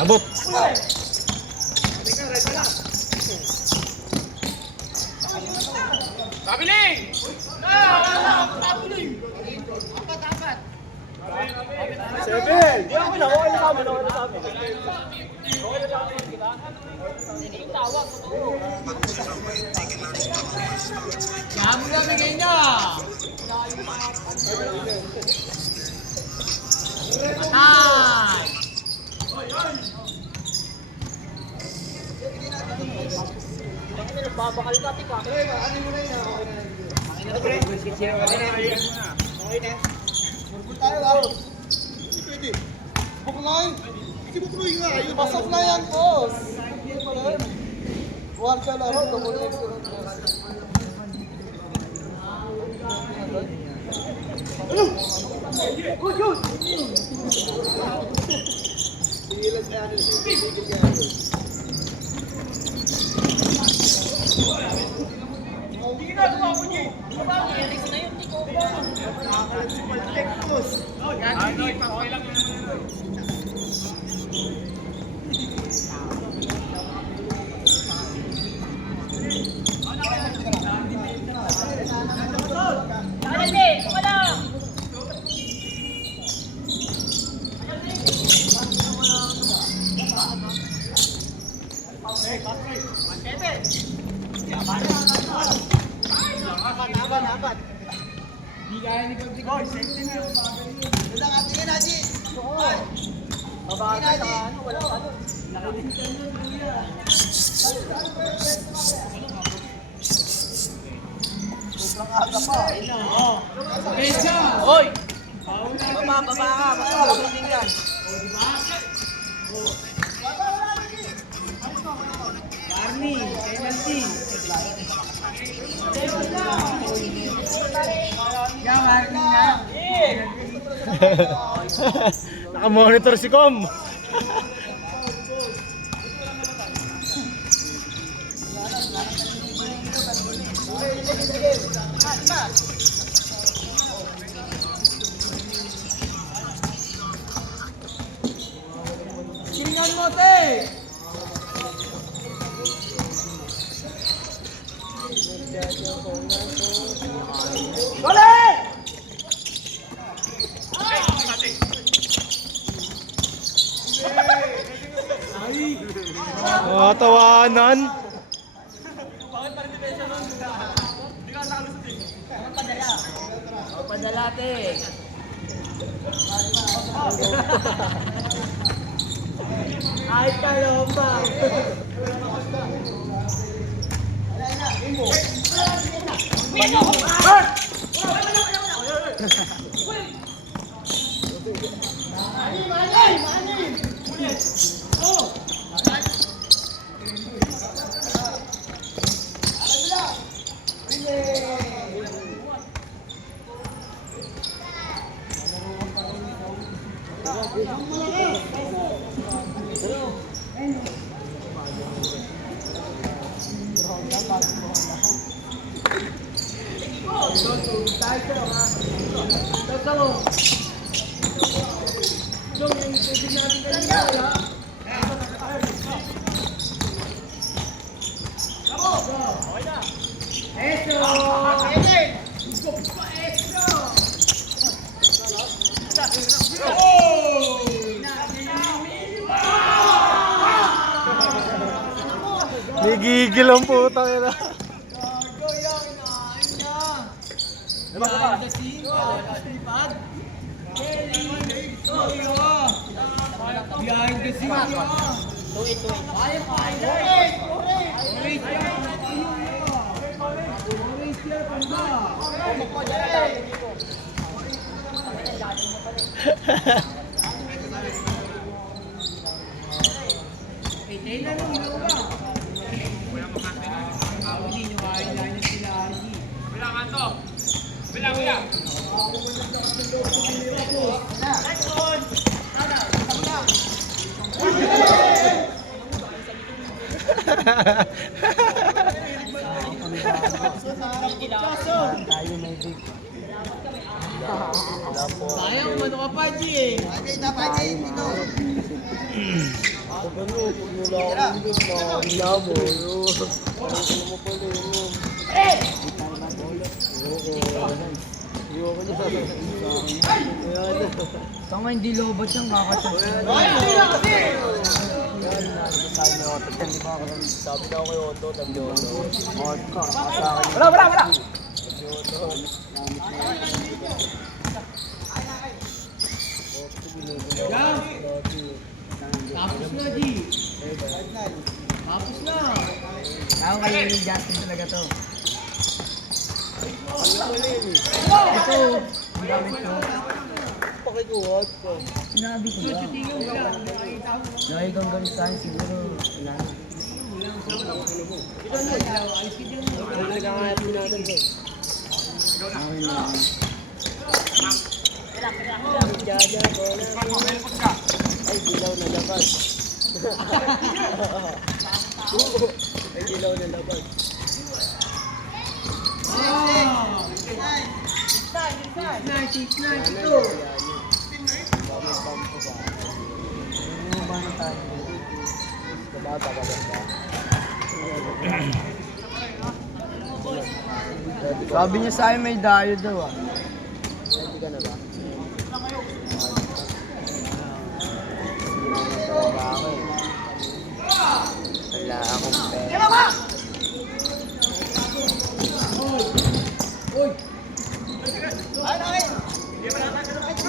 Abot. Kabiling! Seven! Di ako na, okay na sa amin, okay na sa amin. Kamo na bigay na! Patay! Nagbabakal ka, tika. Ano mo na yun? Okay na pre. Okay na. Purple tayo, wow. Hindi pwede. Buklay. Hindi buklay nga. Pasok na yan, boss. Hindi pala yun. Buwan ka na rin. Double X na rin. Ano? Good, good. Sigilan na yan. Sigil ka yan. Hindi na ako niya. Eric na yun, tiko ba? Nakakalat si Paltectus. Gagi, pakailang na naman. Apat. Di kaya ni Pabdi ko, safety na yung pagkakalito. Wala ka, tingin Haji. Oo. Babaga sa ano, wala ka ano. Nakalimutan mo, kuya. Sobrang aga pa. Oo. Besa! Hoy! Baba ka, matulungin yan. O, diba? Barney, penalty. Naka-monitor si Com. Singan mo, te! Gole! Oh, tawanan. Bakit pa rin depensa nun? Hindi ka nakalo sa team. Anong padala? O, padala, te! Ay, kalomba! Nagigil ang putang ina. Behind the scene, lipad. Behind the scene, Kaya pa, Tayo may big. Sayang, ano ka pa, G eh. Pwede, dapat dito. Tanga hindi lobot yung kakachat. Sabi na ako kay Otto, sabi ni Otto. Wala! Yan! Tapos na, G. Tapos na. Ako kayo ni Justin talaga to. Ito, ang gamit ko. Pakikuhat ko. Sinabi ko ba? Dahil kang gamit sa akin siguro. Wala na. Ay, dilaw na labas. Ay, dilaw na labas. Ano ba na tayo? Sabi niya sa akin may dayo daw ah. Hindi ka na ba? Wala akong pera.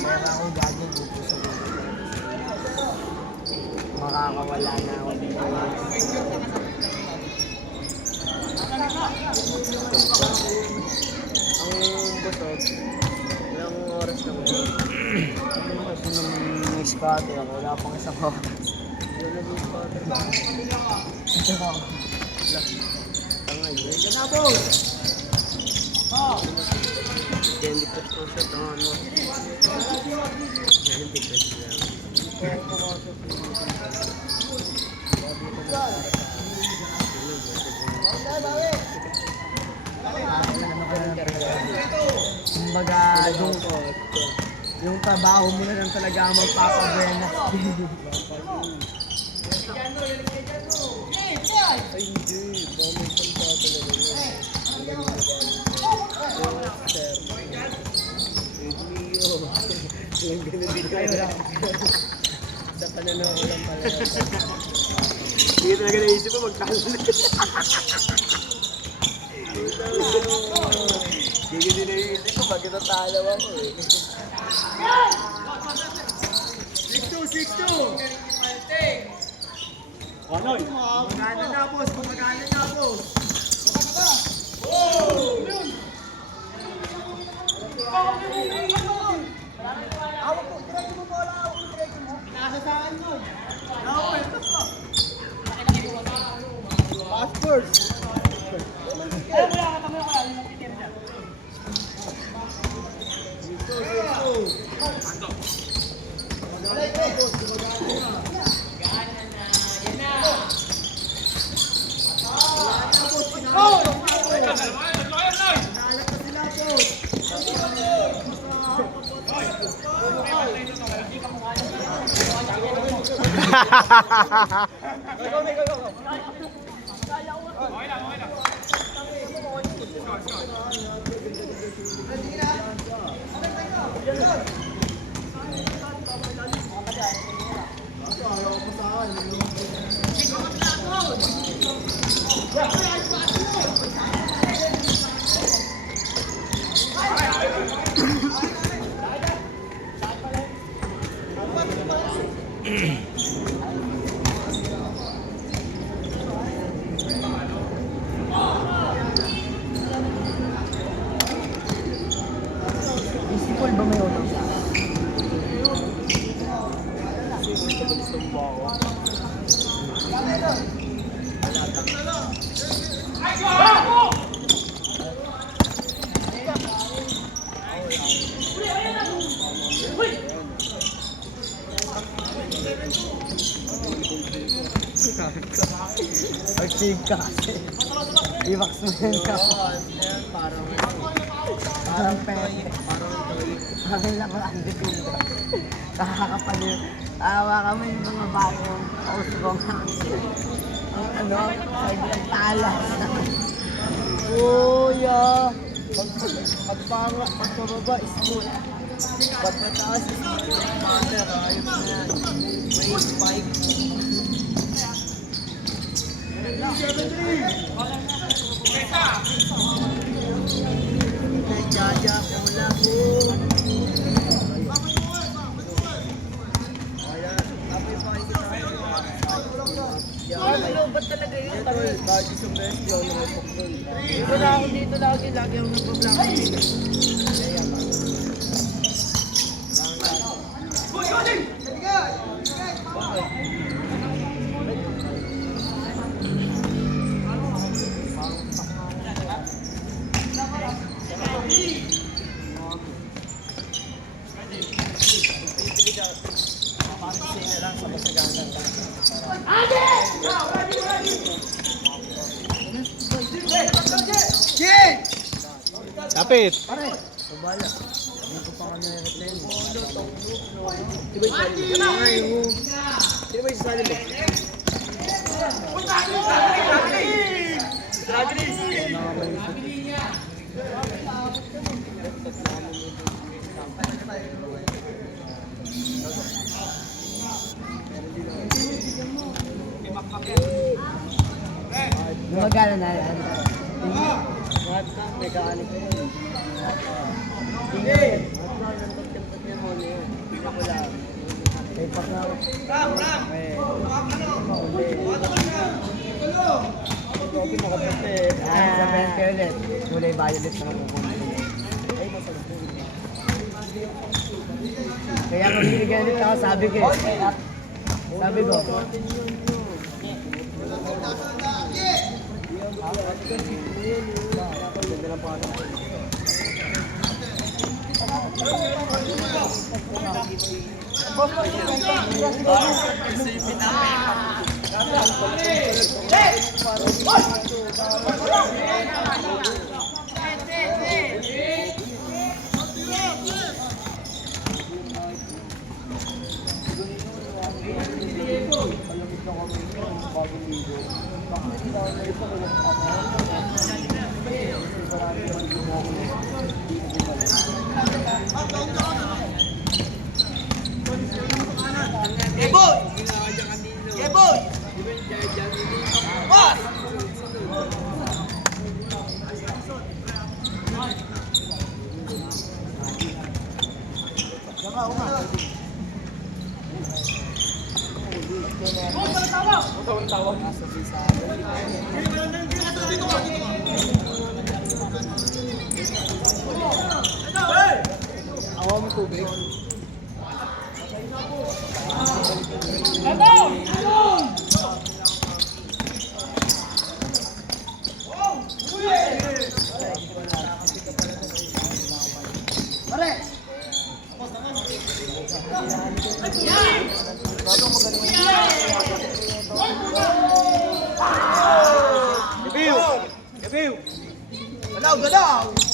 Meron akong gadget dito sa makakawala na ako dito. Ang busog, ilang oras na mo? Ano kasi nung nag-squatter ako, wala pang isang oras. Yun na yung spotter ba? Ito ako. Tanga yun. Candy Crush ko siya, tanga no? Candy Crush lang. Kumbaga, yung trabaho mo na lang talaga ang magpapaberna. Ay hindi, bawal salita talaga yun. Alam mo ba? Sir. Mio. Yung ganun din kayo. Sa pananaw ko lang pala. Hindi talaga naisip mo magkala. Hindi din naisip ko bakit natalaw ako eh. 6-2! Anoy! Magana na, boss. Magana na, boss. Pass first! Isipol ba may utang sa akin? Achieve ka kasi. I-wax mo yan ako. Parang pwede. Parang lang ang dipinto. Kakakapal yun. Tawa kami yung mga bagong kausbong hangin. Ang ano, sobrang talas. Kuya! Pagpababa, smooth. Pagpataas, smooth. Mother, ayos na yan. Raise spike. Jaja, pula ko. Ba't talaga yun? Kahit isang beses, di ako nakapok doon. Dito na ako dito lagi ako nagpa-vlog dito. Kapit. Sabala. Hindi ko pa kanya i-replay. Di ba yung sali mo? Gumagana na yan. Mechanic na yun. Kulay violet na nakukuha. Kaya kung binigyan ulit ako, sabi ko Kapit. Kapit. Galaw!